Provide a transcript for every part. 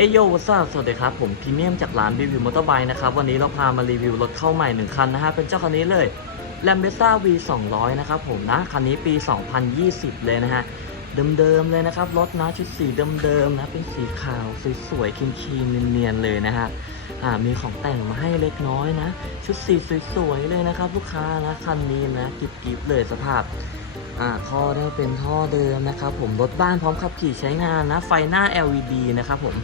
เอโยวัสสวัสดีครับ ผมพรีเมียมจากร้านรีวิวมอเตอร์ไบค์นะครับ วันนี้เราพามารีวิวรถเข้าใหม่หนึ่งคันนะฮะ เป็นเจ้าคันนี้เลย l a m b e s a V 200นะครับผมนะ คันนี้ปี 2020 เลยนะฮะ เดิมๆเลยนะครับ รถนะชุดสีเดิมๆนะ เป็นสีขาวสวยๆคลีนๆเนียนๆเลยนะฮะอ่ามีของแต่งมาให้เล็กน้อยนะ ชุดสีสวยๆเลยนะครับลูกค้านะคันนี้นะกิบๆเลยสภาพอ่าท่อได้เป็นท่อเดิมนะครับผมรถบ้านพร้อมขับขี่ใช้งานนะ ไฟหน้า LED นะครับผม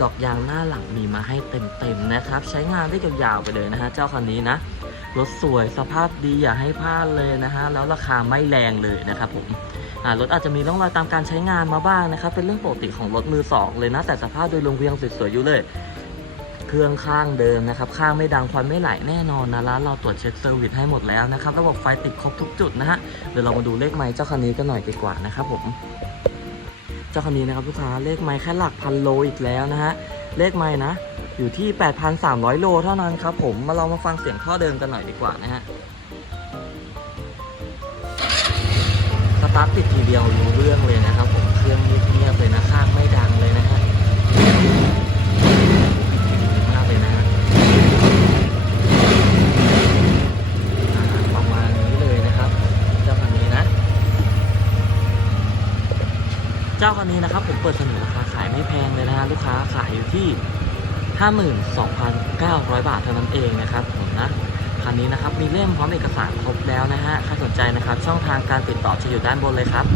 ดอกยางหน้าหลังมีมาให้เต็มๆนะครับ ใช้งานได้ยาวๆไปเลยนะฮะเจ้าคันนี้นะรถสวยสภาพดีอย่าให้พลาดเลยนะฮะแล้วราคาไม่แรงเลยนะครับผมรถอาจจะมีร่องรอยตามการใช้งานมาบ้างนะครับเป็นเรื่องปกติของรถมือสองเลยนะ แต่สภาพโดยรวมยังสวยๆอยู่เลย เครื่องข้างเดิมนะครับข้างไม่ดังควันไม่ไหลแน่นอนนะร้านเราตรวจเช็คเซอร์วิสให้หมดแล้วนะครับระบบไฟติดครบทุกจุดนะฮะเดี๋ยวเรามาดูเลขไม้เจ้าคันนี้กันหน่อยดีกว่านะครับผม เจ้าคันนี้นะครับลูกค้าเลขไม้แค่หลักพันโลอีกแล้วนะฮะเลขไม้นะอยู่ที่ 8,300 โลเท่านั้นครับผมมาลองมาฟังเสียงท่อเดิมกันหน่อยดีกว่านะฮะสตาร์ทติดทีเดียวรู้เรื่องเลยนะครับผมเครื่องเงียบๆเลยนะข้างไม่ดังเลยนะฮะ มากเลยนะฮะอ่าประมาณนี้เลยนะครับ เจ้าคันนี้นะ เจ้าคันนี้นะครับผมเปิดเสนอราคาขายไม่แพงเลยนะฮะลูกค้าขายอยู่ที่ 52,900 บาทเท่านั้นเองนะครับผมนะคันนี้นะครับมีเล่มพร้อมเอกสารครบแล้วนะฮะใครสนใจนะครับช่องทางการติดต่อจะอยู่ด้านบนเลยครับ